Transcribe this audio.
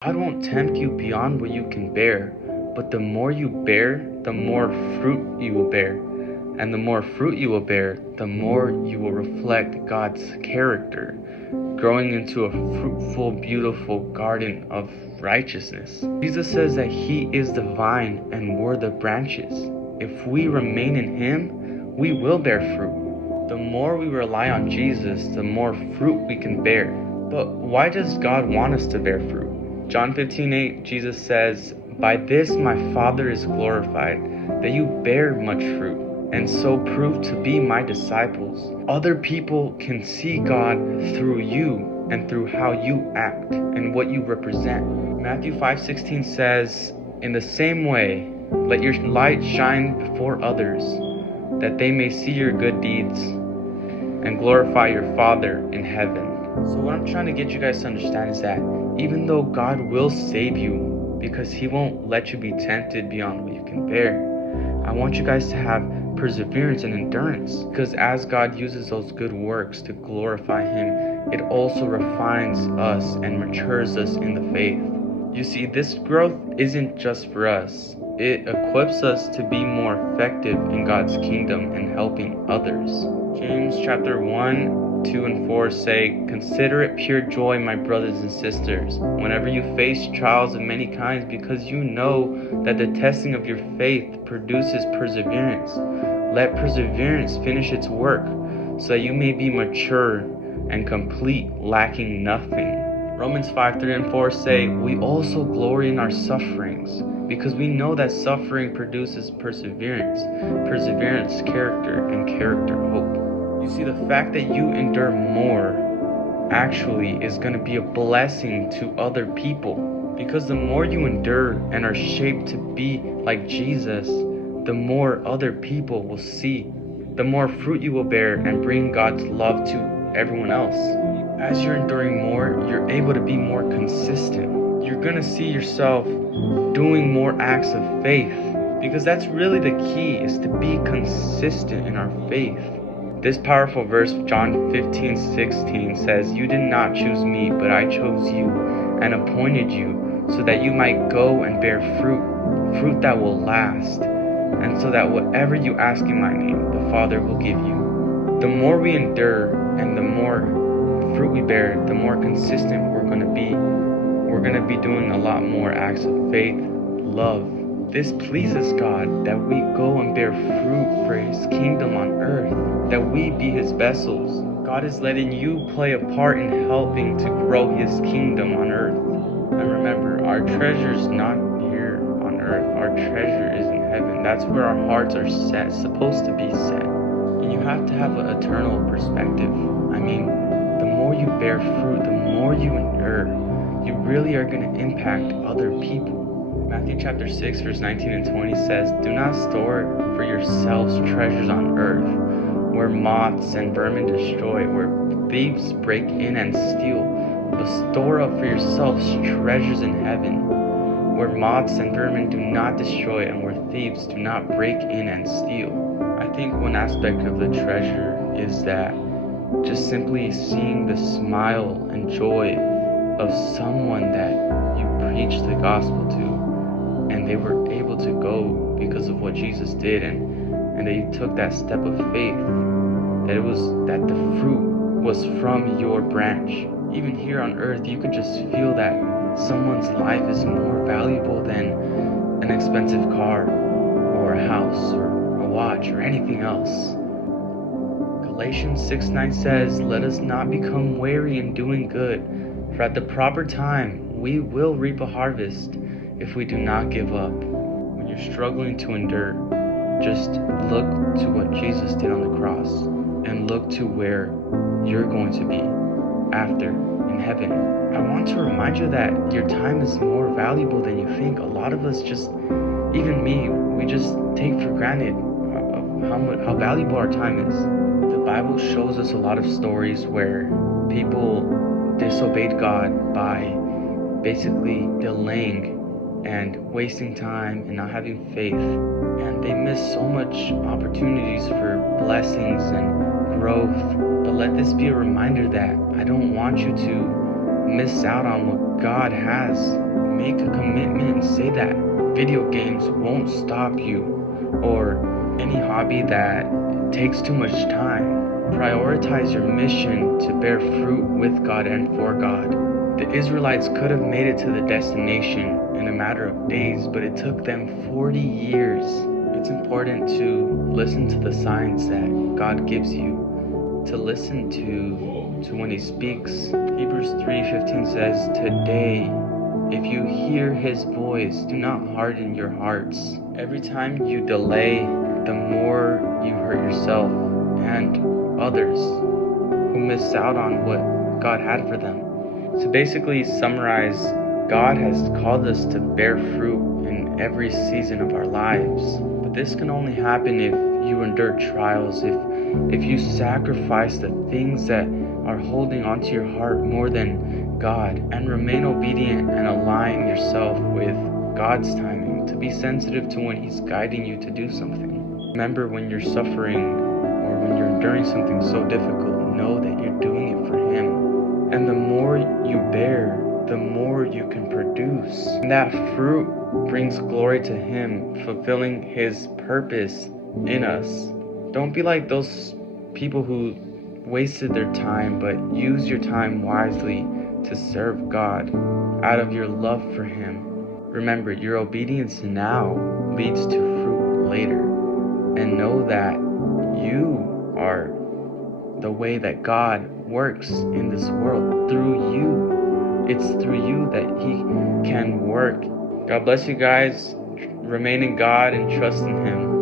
God won't tempt you beyond what you can bear, but the more you bear, the more fruit you will bear. And the more fruit you will bear, the more you will reflect God's character, growing into a fruitful, beautiful garden of righteousness. Jesus says that He is the vine and we're the branches. If we remain in Him, we will bear fruit. The more we rely on Jesus, the more fruit we can bear. But why does God want us to bear fruit? John 15:8, Jesus says, "By this my Father is glorified, that you bear much fruit, and so prove to be my disciples." Other people can see God through you and through how you act and what you represent. Matthew 5:16 says, "In the same way, let your light shine before others, that they may see your good deeds and glorify your Father in heaven." So what I'm trying to get you guys to understand is that even though God will save you because He won't let you be tempted beyond what you can bear, I want you guys to have perseverance and endurance, because as God uses those good works to glorify Him, it also refines us and matures us in the faith. You see, this growth isn't just for us. It equips us to be more effective in God's kingdom and helping others. James chapter 1, 2, and 4 say, "Consider it pure joy, my brothers and sisters, whenever you face trials of many kinds, because you know that the testing of your faith produces perseverance. Let perseverance finish its work, so that you may be mature and complete, lacking nothing." Romans 5:3 and 4 say, "We also glory in our sufferings, because we know that suffering produces perseverance, perseverance, character, and character, hope." You see, the fact that you endure more actually is going to be a blessing to other people, because the more you endure and are shaped to be like Jesus, the more other people will see, the more fruit you will bear and bring God's love to everyone else. As you're enduring more, you're able to be more consistent. You're going to see yourself doing more acts of faith, because that's really the key, is to be consistent in our faith. This powerful verse, John 15:16, says, "You did not choose me, but I chose you and appointed you so that you might go and bear fruit, fruit that will last, and so that whatever you ask in my name, the Father will give you." The more we endure and the more fruit we bear, the more consistent we're going to be. We're going to be doing a lot more acts of faith, love. This pleases God, that we go and bear fruit for His kingdom on earth, that we be His vessels. God is letting you play a part in helping to grow His kingdom on earth. And remember, our treasure is not here on earth. Our treasure is in heaven. That's where our hearts are set, supposed to be set. And you have to have an eternal perspective. I mean, the more you bear fruit, the more you endure, you really are going to impact other people. Matthew chapter 6, verse 19 and 20 says, "Do not store for yourselves treasures on earth, where moths and vermin destroy, where thieves break in and steal, but store up for yourselves treasures in heaven, where moths and vermin do not destroy, and where thieves do not break in and steal." I think one aspect of the treasure is that just simply seeing the smile and joy of someone that you preach the gospel to, and they were able to go because of what Jesus did, and they took that step of faith, that the fruit was from your branch. Even here on earth, you could just feel that someone's life is more valuable than an expensive car or a house or a watch or anything else. Galatians 6:9 says, "Let us not become weary in doing good, for at the proper time we will reap a harvest if we do not give up." When you're struggling to endure, just look to what Jesus did on the cross, and look to where you're going to be after, in heaven. I want to remind you that your time is more valuable than you think. A lot of us just, even me, we just take for granted how valuable our time is. The Bible shows us a lot of stories where people disobeyed God by basically delaying and wasting time and not having faith, and they missed so much opportunities for blessings and growth. But let this be a reminder that I don't want you to miss out on what God has. Make a commitment and say that video games won't stop you, or any hobby that takes too much time. Prioritize your mission to bear fruit with God and for God. The Israelites could have made it to the destination in a matter of days, but it took them 40 years. It's important to listen to the signs that God gives you, to listen to when He speaks. Hebrews 3:15 says, "Today, if you hear His voice, do not harden your hearts." Every time you delay, the more you hurt yourself and others who miss out on what God had for them. To basically summarize, God has called us to bear fruit in every season of our lives. But this can only happen if you endure trials, if you sacrifice the things that are holding onto your heart more than God, and remain obedient and align yourself with God's timing, to be sensitive to when He's guiding you to do something. Remember, when you're suffering or when you're enduring something so difficult, know that you're doing it for Him. And the more you bear, the more you can produce. And that fruit brings glory to Him, fulfilling His purpose in us. Don't be like those people who wasted their time, but use your time wisely to serve God out of your love for Him. Remember, your obedience now leads to fruit later. And know that you are the way that God works in this world, through you. It's through you that He can work. God bless you guys. Remain in God and trust in Him.